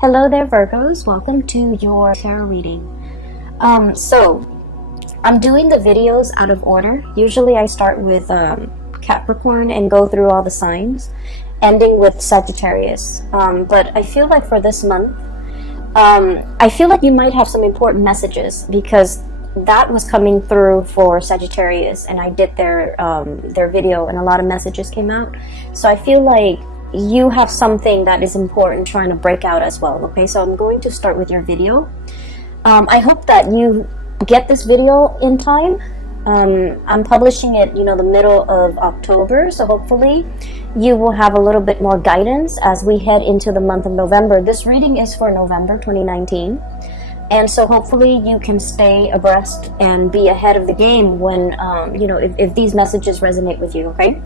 Hello there, Virgos. Welcome to your tarot reading. So I'm doing the videos out of order. Usually I start with Capricorn and go through all the signs, ending with Sagittarius. But I feel like for this month, I feel like you might have some important messages because that was coming through for Sagittarius, and I did their video, and a lot of messages came out. So I feel like you have something that is important trying to break out as well. Okay, so I'm going to start with your video. I hope that you get this video in time. I'm publishing it, the middle of October, so hopefully you will have a little bit more guidance as we head into the month of November. This reading is for November 2019, and so hopefully you can stay abreast and be ahead of the game when if these messages resonate with you. Okay,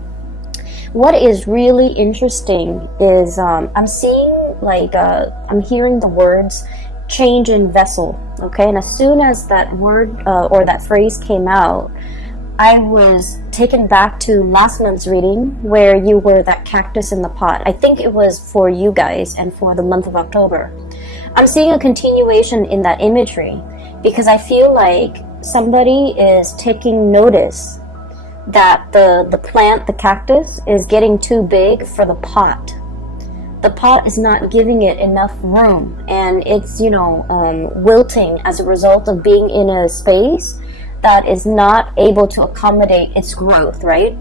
what is really interesting is I'm seeing I'm hearing the words change in vessel. Okay, and as soon as that word or that phrase came out, I was taken back to last month's reading where you were that cactus in the pot. I think it was for you guys and for the month of October. I'm seeing a continuation in that imagery because I feel like somebody is taking notice that the plant, the cactus, is getting too big for the pot. The pot is not giving it enough room, and it's wilting as a result of being in a space that is not able to accommodate its growth, right?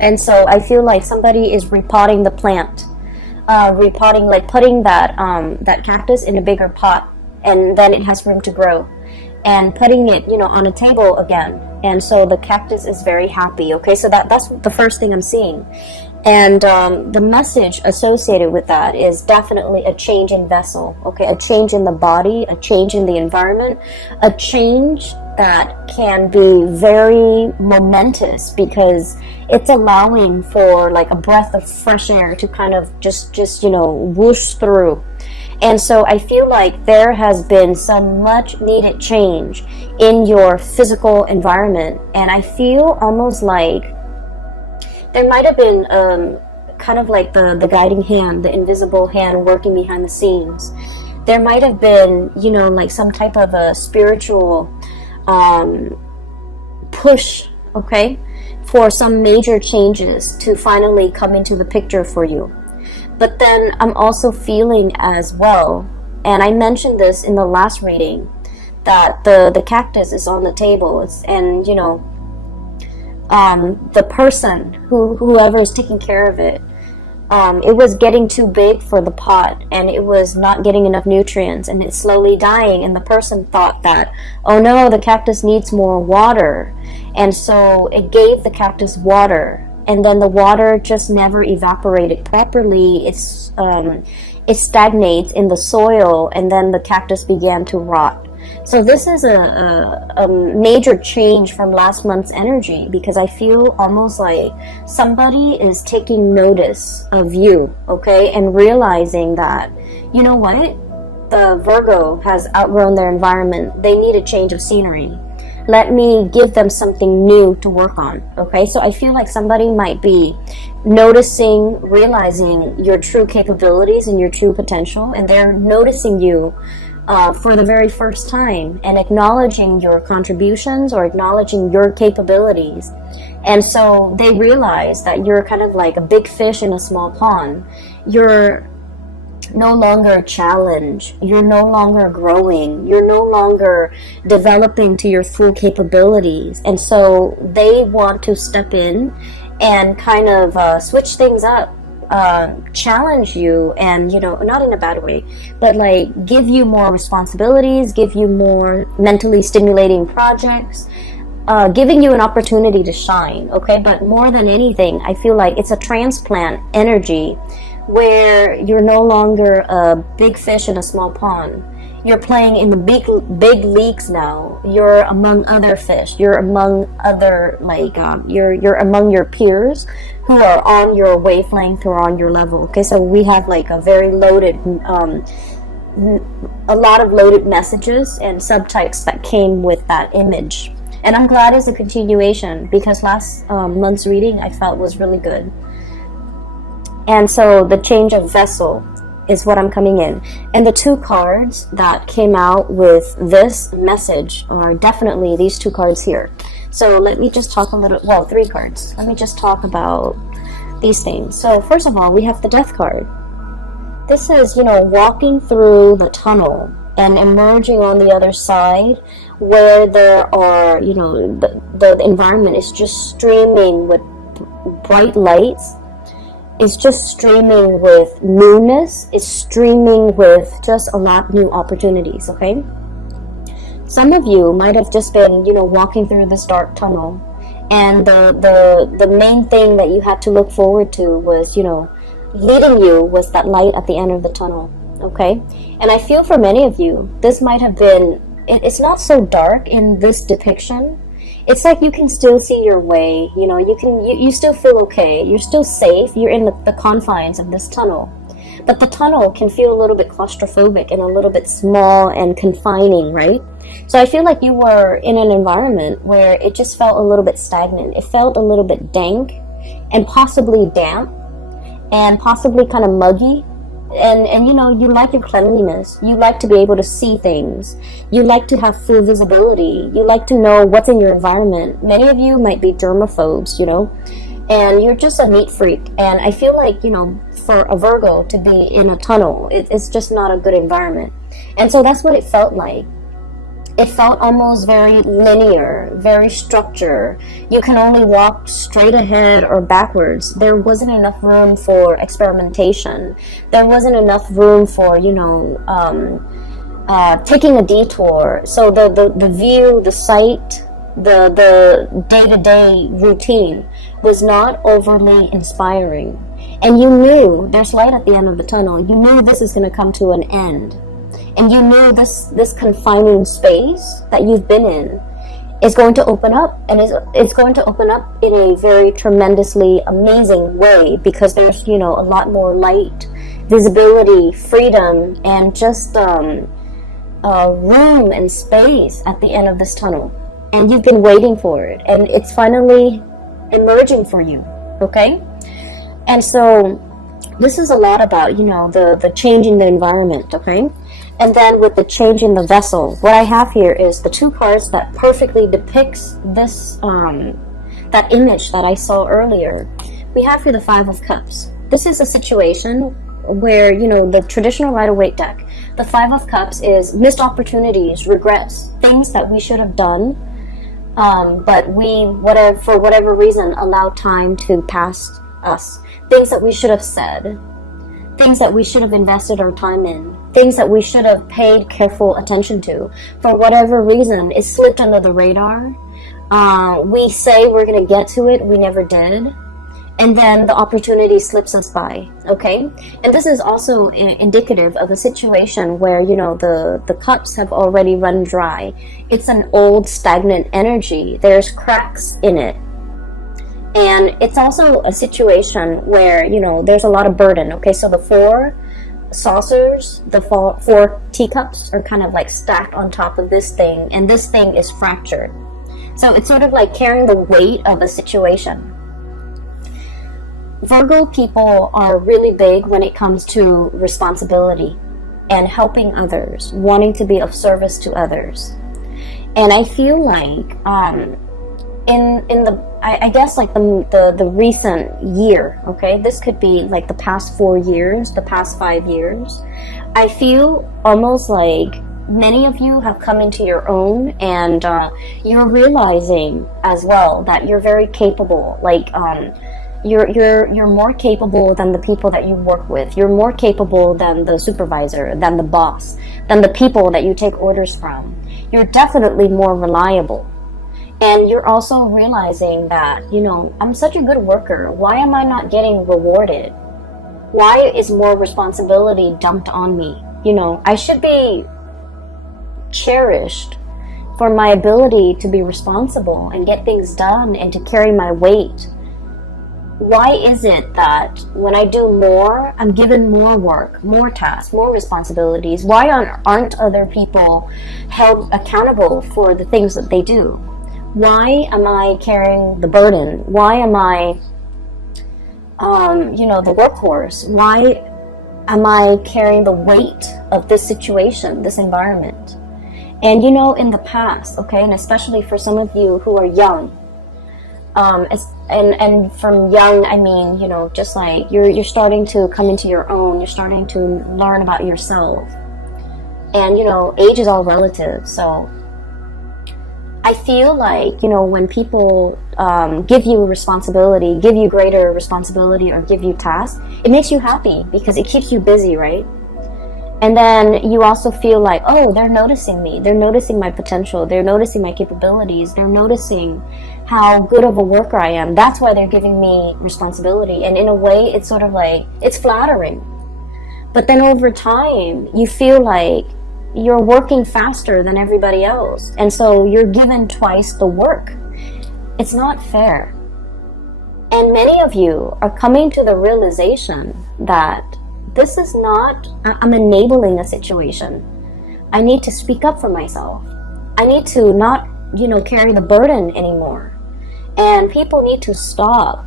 And so I feel like somebody is repotting the plant, putting that cactus in a bigger pot, and then it has room to grow, and putting it on a table again. And so the cactus is very happy. Okay, so that's the first thing I'm seeing. And the message associated with that is definitely a change in vessel. Okay, a change in the body, a change in the environment, a change that can be very momentous because it's allowing for like a breath of fresh air to kind of just whoosh through. And so I feel like there has been some much needed change in your physical environment. And I feel almost like there might have been kind of like the guiding hand, the invisible hand working behind the scenes. There might have been, like some type of a spiritual push, okay, for some major changes to finally come into the picture for you. But then I'm also feeling as well, and I mentioned this in the last reading, that the cactus is on the table, and the person whoever is taking care of it, it was getting too big for the pot, and it was not getting enough nutrients, and it's slowly dying. And the person thought that, oh no, the cactus needs more water, and so it gave the cactus water. And then the water just never evaporated properly. It stagnates in the soil, and then the cactus began to rot. So this is a major change from last month's energy, because I feel almost like somebody is taking notice of you, okay, and realizing that, you know what, the Virgo has outgrown their environment. They need a change of scenery. Let me give them something new to work on. Okay, so I feel like somebody might be noticing, realizing your true capabilities and your true potential, and they're noticing you for the very first time and acknowledging your contributions or acknowledging your capabilities. And so they realize that you're kind of like a big fish in a small pond. You're no longer a challenge, you're no longer growing, you're no longer developing to your full capabilities. And so they want to step in and kind of switch things up, challenge you, and not in a bad way, but like give you more responsibilities, give you more mentally stimulating projects, giving you an opportunity to shine. Okay, but more than anything, I feel like it's a transplant energy where you're no longer a big fish in a small pond. You're playing in the big leagues now. You're among other fish. You're among other you're among your peers who are on your wavelength or on your level. Okay, so we have like a very loaded, a lot of loaded messages and subtypes that came with that image. And I'm glad it's a continuation because last month's reading I felt was really good. And so the change of vessel is what I'm coming in. And the two cards that came out with this message are definitely these two cards here. So let me just talk a little, well, three cards. Let me just talk about these things. So first of all, we have the Death card. This is, you know, walking through the tunnel and emerging on the other side, where there are, you know, the environment is just streaming with bright lights. It's just streaming with newness. It's streaming with just a lot of new opportunities, okay? Some of you might have just been, you know, walking through this dark tunnel, and the main thing that you had to look forward to was, you know, leading you was that light at the end of the tunnel, okay? And I feel for many of you, this might have been, it's not so dark in this depiction. It's like you can still see your way, you know, you still feel okay, you're still safe, you're in the confines of this tunnel. But the tunnel can feel a little bit claustrophobic and a little bit small and confining, right? So I feel like you were in an environment where it just felt a little bit stagnant. It felt a little bit dank and possibly damp and possibly kind of muggy. And you know, you like your cleanliness. You like to be able to see things. You like to have full visibility. You like to know what's in your environment. Many of you might be germaphobes, you know, and you're just a neat freak. And I feel like, you know, for a Virgo to be in a tunnel, it's just not a good environment. And so that's what it felt like. It felt almost very linear, very structured. You can only walk straight ahead or backwards. There wasn't enough room for experimentation. There wasn't enough room for, you know, taking a detour. So the view, the sight, the day-to-day routine was not overly inspiring. And you knew there's light at the end of the tunnel. You knew this is going to come to an end. And you knew this confining space that you've been in is going to open up, and it's going to open up in a very tremendously amazing way, because there's, you know, a lot more light, visibility, freedom, and just room and space at the end of this tunnel. And you've been waiting for it, and it's finally emerging for you, okay? And so this is a lot about, you know, the change in the environment, okay? And then with the change in the vessel, what I have here is the two cards that perfectly depicts this, that image that I saw earlier. We have here the Five of Cups. This is a situation where, you know, the traditional Rider-Waite deck, the Five of Cups is missed opportunities, regrets, things that we should have done, but we, for whatever reason, allowed time to pass us. Things that we should have said, things that we should have invested our time in, things that we should have paid careful attention to. For whatever reason, it slipped under the radar. We say we're going to get to it, we never did. And then the opportunity slips us by, okay? And this is also indicative of a situation where, you know, the cups have already run dry. It's an old, stagnant energy. There's cracks in it. And it's also a situation where, you know, there's a lot of burden, okay? So the four saucers, the four teacups are kind of like stacked on top of this thing, and this thing is fractured. So it's sort of like carrying the weight of a situation. Virgo people are really big when it comes to responsibility and helping others, wanting to be of service to others. And I feel like I guess like the recent year, okay, this could be like the past 4 years, the past 5 years, I feel almost like many of you have come into your own, and you're realizing as well that you're very capable. Like you're more capable than the people that you work with. You're more capable than the supervisor, than the boss, than the people that you take orders from. You're definitely more reliable. And you're also realizing that, you know, I'm such a good worker. Why am I not getting rewarded? Why is more responsibility dumped on me? You know, I should be cherished for my ability to be responsible and get things done and to carry my weight. Why is it that when I do more, I'm given more work, more tasks, more responsibilities? Why aren't other people held accountable for the things that they do? Why am I carrying the burden? Why am I, you know, the workhorse? Why Am I carrying the weight of this situation, this environment? And you know, in the past, okay, and especially for some of you who are young, and from young, I mean, you know, just like you're starting to come into your own, you're starting to learn about yourself. And, you know, age is all relative. So I feel like, you know, when people give you responsibility, give you greater responsibility, or give you tasks, it makes you happy because it keeps you busy, right? And then you also feel like, oh, they're noticing me. They're noticing my potential. They're noticing my capabilities. They're noticing how good of a worker I am. That's why they're giving me responsibility. And in a way, it's sort of like, it's flattering. But then over time, you feel like you're working faster than everybody else. And so you're given twice the work. It's not fair. And many of you are coming to the realization that this is not, I'm enabling a situation. I need to speak up for myself. I need to not, you know, carry the burden anymore. And people need to stop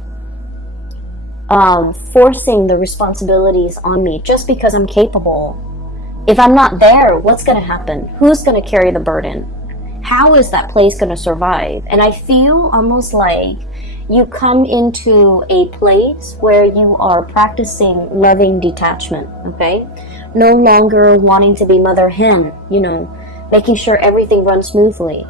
forcing the responsibilities on me just because I'm capable. If I'm not there, what's going to happen? Who's going to carry the burden? How is that place going to survive? And I feel almost like you come into a place where you are practicing loving detachment, okay? No longer wanting to be mother hen, you know, making sure everything runs smoothly.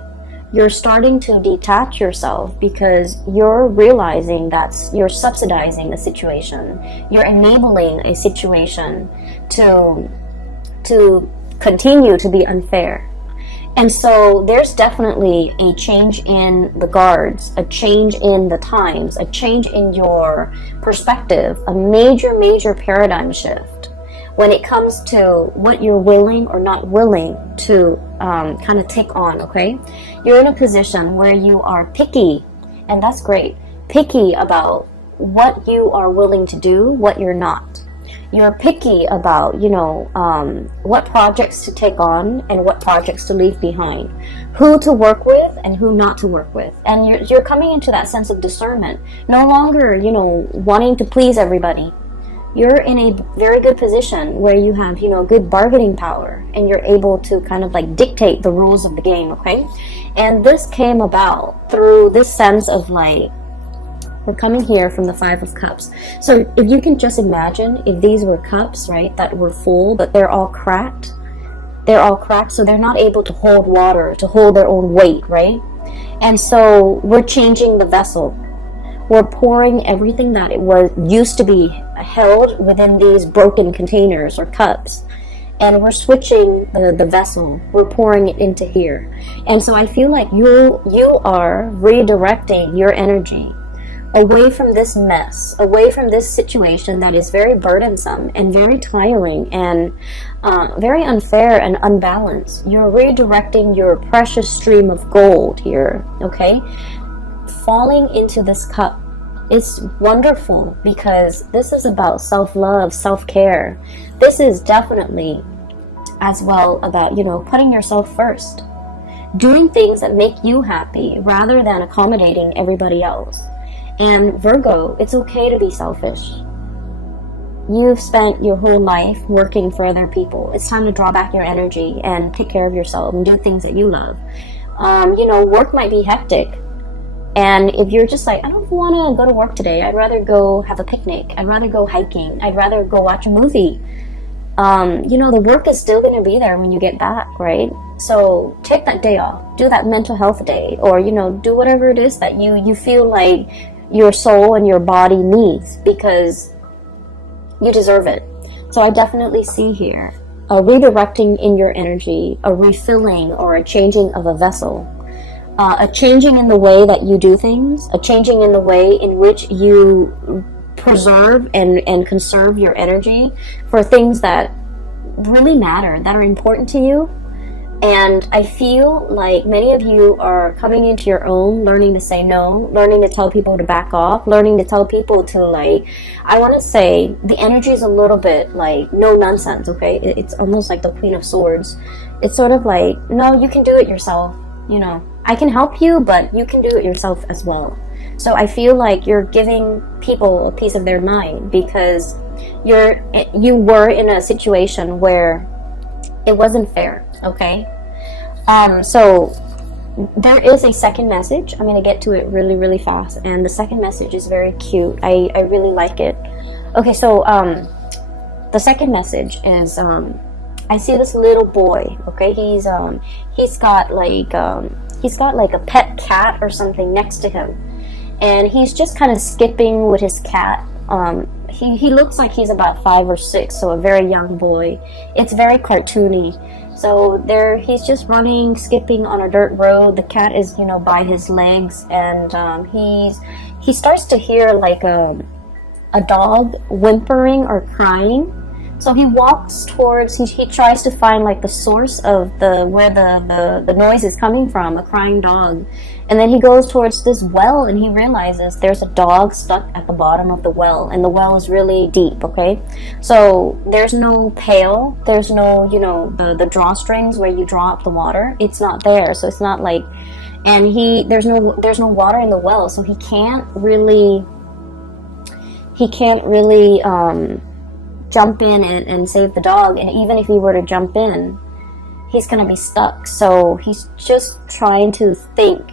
You're starting to detach yourself because you're realizing that you're subsidizing a situation. You're enabling a situation to continue to be unfair. And so there's definitely a change in the guards, a change in the times, a change in your perspective, a major paradigm shift when it comes to what you're willing or not willing to kind of take on, okay? You're in a position where you are picky, and that's great, picky about what you are willing to do, what you're not. You're picky about, you know, what projects to take on and what projects to leave behind, who to work with and who not to work with. And you're coming into that sense of discernment, no longer, you know, wanting to please everybody. You're in a very good position where you have, you know, good bargaining power and you're able to kind of like dictate the rules of the game, okay? And this came about through this sense of like, we're coming here from the Five of Cups. So if you can just imagine if these were cups, right, that were full, but they're all cracked. They're all cracked, so they're not able to hold water, to hold their own weight, right? And so we're changing the vessel. We're pouring everything that it was used to be held within these broken containers or cups. And we're switching the vessel. We're pouring it into here. And so I feel like you are redirecting your energy away from this mess, away from this situation that is very burdensome and very tiring and very unfair and unbalanced. You're redirecting your precious stream of gold here, okay? Falling into this cup is wonderful because this is about self-love, self-care. This is definitely as well about, you know, putting yourself first. Doing things that make you happy rather than accommodating everybody else. And Virgo, it's okay to be selfish. You've spent your whole life working for other people. It's time to draw back your energy and take care of yourself and do things that you love. You know, work might be hectic. And if you're just like, I don't want to go to work today. I'd rather go have a picnic. I'd rather go hiking. I'd rather go watch a movie. You know, the work is still going to be there when you get back, right? So take that day off. Do that mental health day. Or, you know, do whatever it is that you feel like your soul and your body needs because you deserve it. So I definitely see here a redirecting in your energy, a refilling or a changing of a vessel, a changing in the way that you do things, a changing in the way in which you preserve and conserve your energy for things that really matter, that are important to you. And I feel like many of you are coming into your own, learning to say no, learning to tell people to back off, learning to tell people to like, I want to say the energy is a little bit like no nonsense, okay? It's almost like the Queen of Swords. It's sort of like, no, you can do it yourself. You know, I can help you, but you can do it yourself as well. So I feel like you're giving people a piece of their mind, because you were in a situation where it wasn't fair, okay? So there is a second message. I'm going to get to it really, really fast. And the second message is very cute. I really like it. Okay, so the second message is, I see this little boy, okay? He's got like a pet cat or something next to him. And he's just kind of skipping with his cat. He looks like he's about 5 or 6, so a very young boy. It's very cartoony. So he's just running, skipping on a dirt road. The cat is, by his legs, and he starts to hear like a dog whimpering or crying. So he walks towards. He tries to find like the source of where the noise is coming from, a crying dog. And then he goes towards this well, and he realizes there's a dog stuck at the bottom of the well, and the well is really deep, okay? So there's no pail, there's no, the drawstrings where you draw up the water. It's not there, so it's not like, and there's no water in the well, so he can't really jump in and save the dog. And even if he were to jump in, he's gonna be stuck. So he's just trying to think,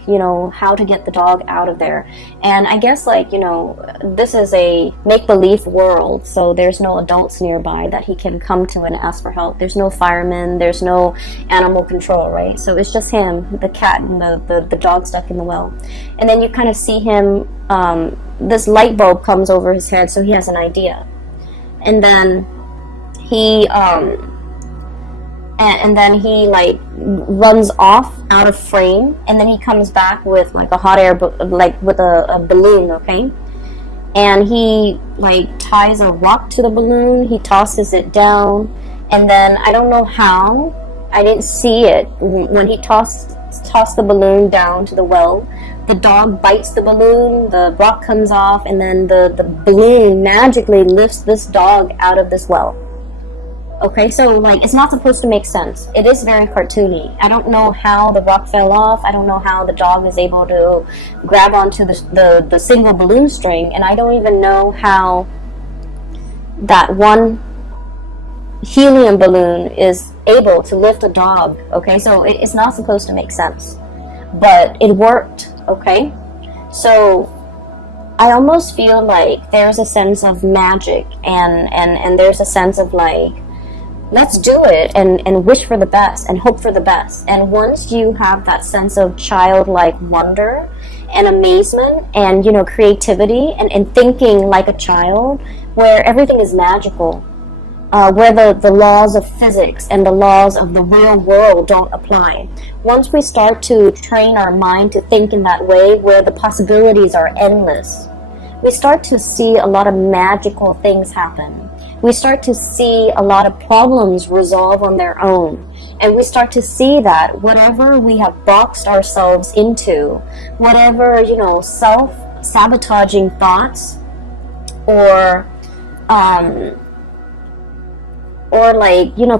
how to get the dog out of there. And I guess this is a make-believe world, so there's no adults nearby that he can come to and ask for help. There's no firemen, there's no animal control, right? So it's just him, the cat, and the dog stuck in the well. And then you kind of see him, this light bulb comes over his head, so he has an idea. And then he like runs off out of frame, and then he comes back with like a hot air with a balloon, okay? And he like ties a rock to the balloon, he tosses it down, and then I don't know how, I didn't see it, when he tossed the balloon down to the well, the dog bites the balloon, the rock comes off, and then the balloon magically lifts this dog out of this well. Okay, so like, it's not supposed to make sense. It is very cartoony. I don't know how the rock fell off. I don't know how the dog is able to grab onto the single balloon string, and I don't even know how that one helium balloon is able to lift a dog. Okay, so it's not supposed to make sense, but it worked. Okay, so I almost feel like there's a sense of magic, and there's a sense of like, let's do it and wish for the best and hope for the best. And once you have that sense of childlike wonder and amazement and creativity and thinking like a child, where everything is magical, where the laws of physics and the laws of the real world don't apply. Once we start to train our mind to think in that way, where the possibilities are endless, we start to see a lot of magical things happen. We start to see a lot of problems resolve on their own. And we start to see that whatever we have boxed ourselves into, whatever, self-sabotaging thoughts, or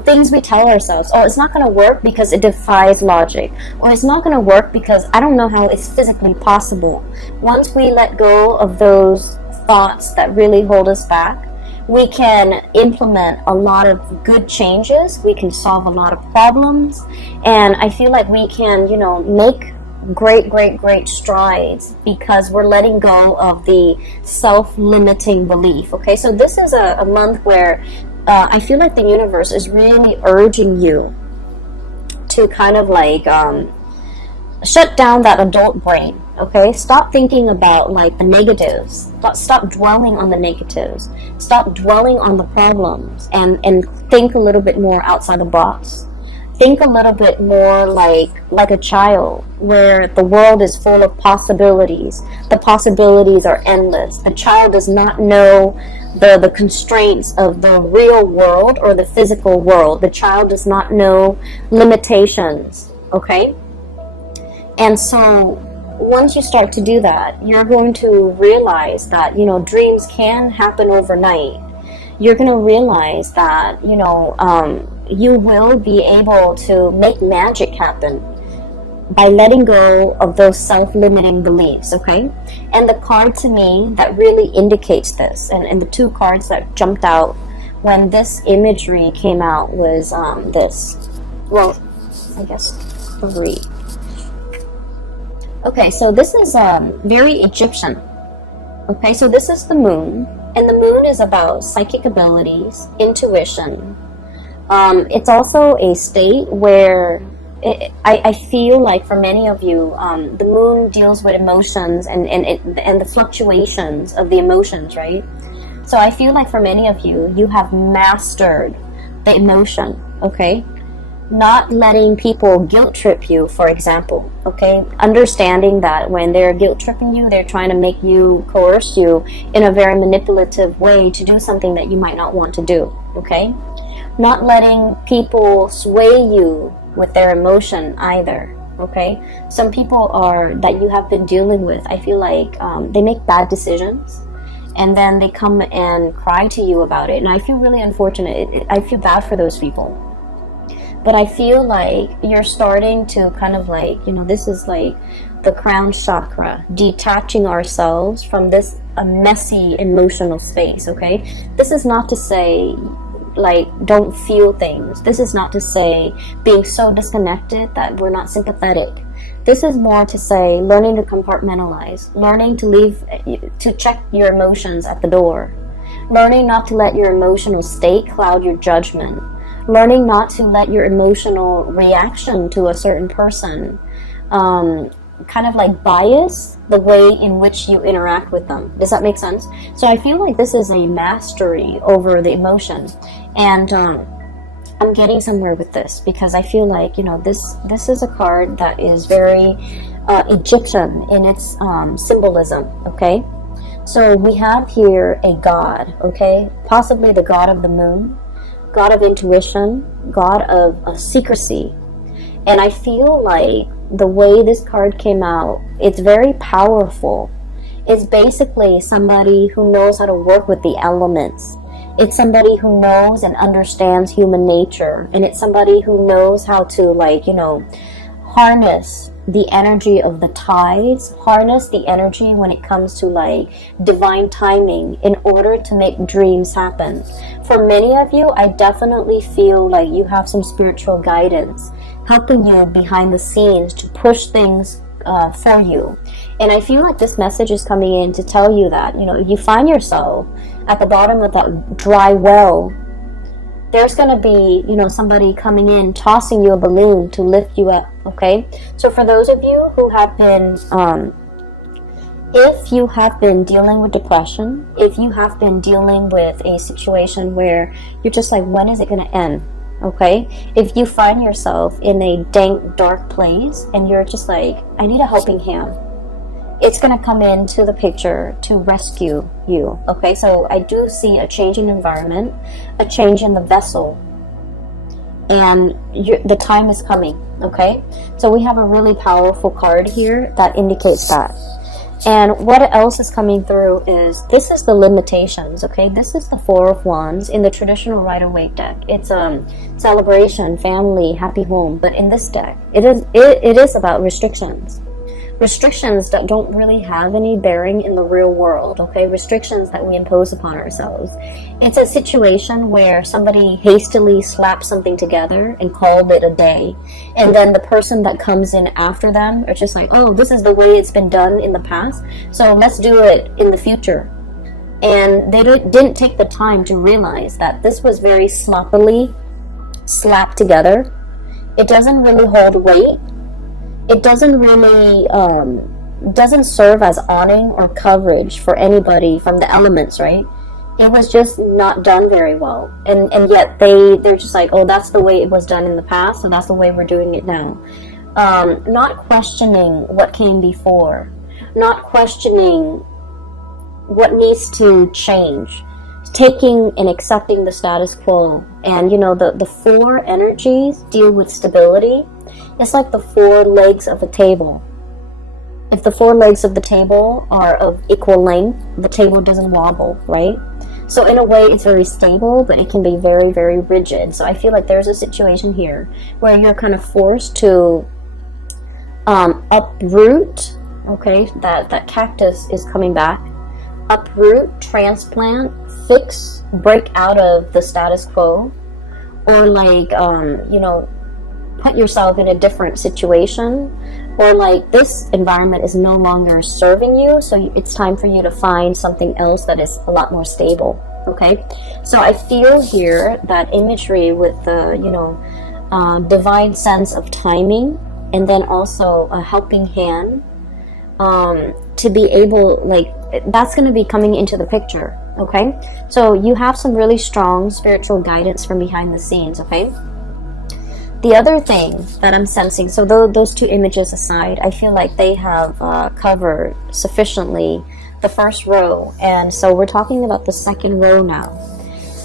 things we tell ourselves, oh, it's not going to work because it defies logic, or it's not going to work because I don't know how it's physically possible. Once we let go of those thoughts that really hold us back, we can implement a lot of good changes, we can solve a lot of problems, and I feel like we can, make great strides, because we're letting go of the self-limiting belief. Okay, so this is a month where I feel like the universe is really urging you to kind of like shut down that adult brain. Okay, stop thinking about like the negatives. Stop dwelling on the negatives. Stop dwelling on the problems, and think a little bit more outside the box. Think a little bit more like a child, where the world is full of possibilities. The possibilities are endless. The child does not know the constraints of the real world or the physical world. The child does not know limitations, okay? And so once you start to do that, you're going to realize that, dreams can happen overnight. You're going to realize that, you will be able to make magic happen. by letting go of those self-limiting beliefs, okay? And the card to me that really indicates this, and the two cards that jumped out when this imagery came out was this. Well, I guess 3. Okay, so this is very Egyptian. Okay, so this is the moon, and the moon is about psychic abilities, intuition. It's also a state where I feel like for many of you, the moon deals with emotions and the fluctuations of the emotions, right? So I feel like for many of you, you have mastered the emotion, okay? Not letting people guilt trip you, for example, okay? Understanding that when they're guilt tripping you, they're trying to make you, coerce you in a very manipulative way to do something that you might not want to do, okay? Not letting people sway you with their emotion either, okay? Some people that you have been dealing with, I feel like they make bad decisions and then they come and cry to you about it, and I feel really unfortunate. I feel bad for those people. But I feel like you're starting to kind of like, this is like the crown chakra, detaching ourselves from this messy emotional space, okay? This is not to say, like, don't feel things. This is not to say being so disconnected that we're not sympathetic. This is more to say learning to compartmentalize, learning to check your emotions at the door, learning not to let your emotional state cloud your judgment, learning not to let your emotional reaction to a certain person kind of like bias the way in which you interact with them. Does that make sense? So I feel like this is a mastery over the emotion, and I'm getting somewhere with this because I feel like this is a card that is very Egyptian in its symbolism, okay? So we have here a god, okay? Possibly the god of the moon, god of intuition, god of secrecy. And I feel like the way this card came out, it's very powerful. It's basically somebody who knows how to work with the elements. It's somebody who knows and understands human nature. And it's somebody who knows how to, harness the energy of the tides, harness the energy when it comes to divine timing in order to make dreams happen. For many of you, I definitely feel like you have some spiritual guidance helping you behind the scenes to push things for you. And I feel like this message is coming in to tell you that, if you find yourself at the bottom of that dry well, there's going to be, somebody coming in, tossing you a balloon to lift you up, okay? So for those of you who have been, if you have been dealing with depression, if you have been dealing with a situation where you're just like, when is it going to end, okay? If you find yourself in a dank, dark place and you're just like, I need a helping hand, it's going to come into the picture to rescue you, okay? So I do see a change in environment, a change in the vessel, and the time is coming, okay? So we have a really powerful card here that indicates that. And what else is coming through is, this is the limitations, okay? This is the Four of Wands in the traditional Rider-Waite deck. It's celebration, family, happy home. But in this deck, it is about restrictions. Restrictions that don't really have any bearing in the real world, okay? Restrictions that we impose upon ourselves. It's a situation where somebody hastily slapped something together and called it a day. And then the person that comes in after them are just like, oh, this is the way it's been done in the past, so let's do it in the future. And they didn't take the time to realize that this was very sloppily slapped together. It doesn't really hold weight. It doesn't really doesn't serve as awning or coverage for anybody from the elements, right? It was just not done very well, and yet they're just like, oh, that's the way it was done in the past, so that's the way we're doing it now. Not questioning what came before, not questioning what needs to change, taking and accepting the status quo. And the four energies deal with stability. It's like the four legs of a table. If the four legs of the table are of equal length, the table doesn't wobble, right? So in a way, it's very stable, but it can be very, very rigid. So I feel like there's a situation here where you're kind of forced to uproot, okay, that cactus is coming back. Uproot, transplant, fix, break out of the status quo, or like put yourself in a different situation, or like this environment is no longer serving you, so it's time for you to find something else that is a lot more stable. Okay, so I feel here that imagery with the divine sense of timing, and then also a helping hand, to be able, like, that's going to be coming into the picture. Okay, so you have some really strong spiritual guidance from behind the scenes. Okay, the other thing that I'm sensing, so those two images aside, I feel like they have covered sufficiently the first row, and so we're talking about the second row now.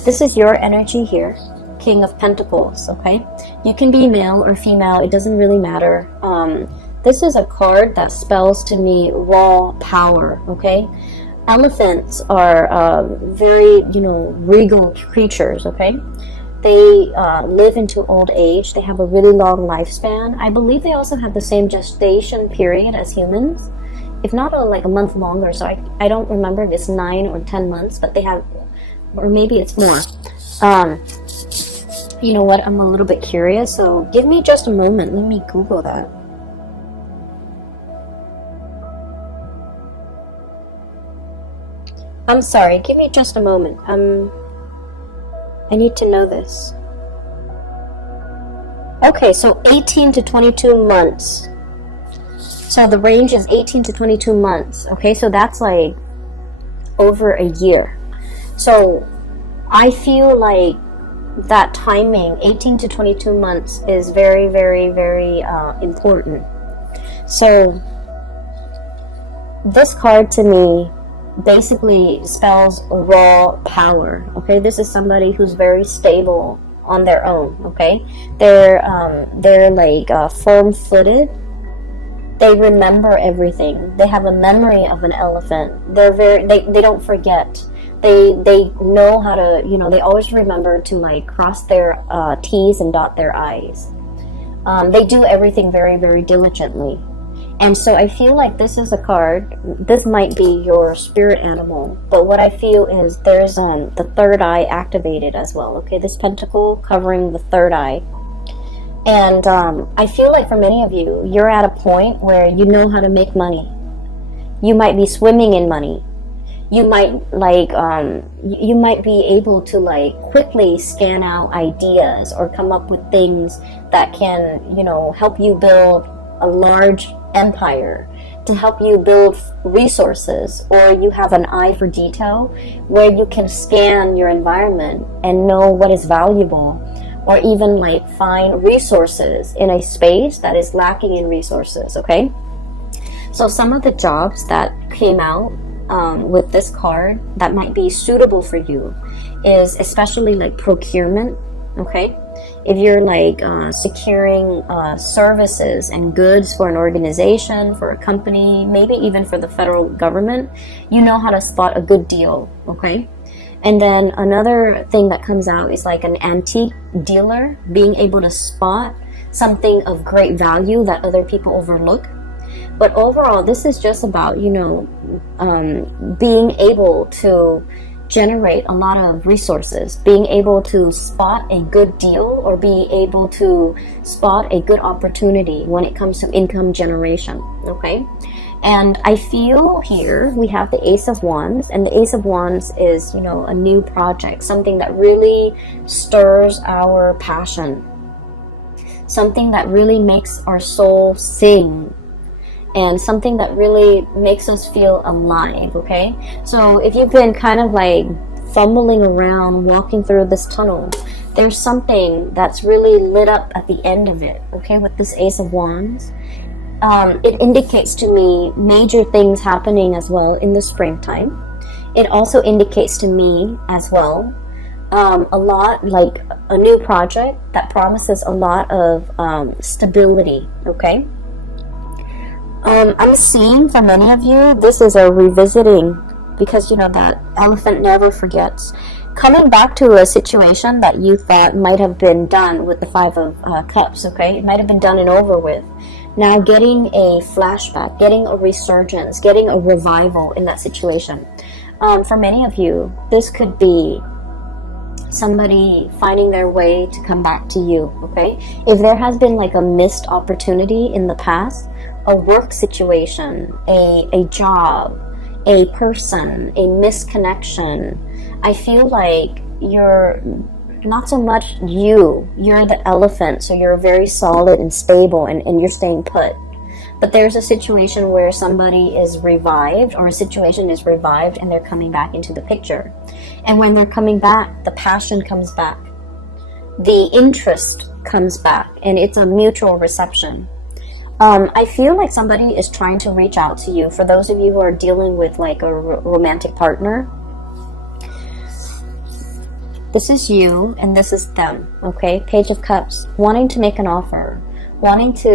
This is your energy here, King of Pentacles. Okay, you can be male or female, it doesn't really matter. This is a card that spells to me raw power. Okay, elephants are very regal creatures. Okay, they live into old age. They have a really long lifespan. I believe they also have the same gestation period as humans, if not like a month longer. So I don't remember if it's 9 or 10 months, but they have, or maybe it's more. You know what, I'm a little bit curious, so give me just a moment. Let me Google that. I'm sorry, give me just a moment. I need to know this. Okay, so 18 to 22 months. So the range is 18 to 22 months. Okay, so that's like over a year. So I feel like that timing, 18 to 22 months, is very, very, very important. So this card to me basically spells raw power. Okay, this is somebody who's very stable on their own. Okay, they're like firm-footed. They remember everything. They have a memory of an elephant. They don't forget. They know how to, they always remember to like cross their T's and dot their I's. They do everything very, very diligently. And so I feel like this is a card, this might be your spirit animal, but what I feel is there's the third eye activated as well. Okay, this pentacle covering the third eye. And I feel like for many of you, you're at a point where you know how to make money. You might be swimming in money. You might you might be able to like quickly scan out ideas or come up with things that can, help you build a large empire, to help you build resources, or you have an eye for detail where you can scan your environment and know what is valuable, or even like find resources in a space that is lacking in resources. Okay, so some of the jobs that came out with this card that might be suitable for you is especially like procurement. Okay, if you're like securing services and goods for an organization, for a company, maybe even for the federal government, you know how to spot a good deal. Okay, and then another thing that comes out is like an antique dealer, being able to spot something of great value that other people overlook. But overall, this is just about, being able to generate a lot of resources, being able to spot a good deal or be able to spot a good opportunity when it comes to income generation. Okay, and I feel here we have the Ace of Wands, and the Ace of Wands is, a new project, something that really stirs our passion, something that really makes our soul sing, and something that really makes us feel alive. Okay, so if you've been kind of like fumbling around walking through this tunnel, there's something that's really lit up at the end of it. Okay, with this Ace of Wands, it indicates to me major things happening as well in the springtime. It also indicates to me as well a lot like a new project that promises a lot of stability. Okay, I'm seeing for many of you, this is a revisiting, because that elephant never forgets. Coming back to a situation that you thought might have been done with the Five of Cups. Okay, it might have been done and over with. Now getting a flashback, getting a resurgence, getting a revival in that situation. For many of you, this could be somebody finding their way to come back to you, okay? If there has been like a missed opportunity in the past, a work situation, a job, a person, a misconnection, I feel like you're not so much you're the elephant, so you're very solid and stable and you're staying put. But there's a situation where somebody is revived, or a situation is revived, and they're coming back into the picture. And when they're coming back, the passion comes back. The interest comes back, and it's a mutual reception. I feel like somebody is trying to reach out to you. For those of you who are dealing with like a romantic partner, this is you and this is them, okay? Page of Cups, wanting to make an offer, wanting to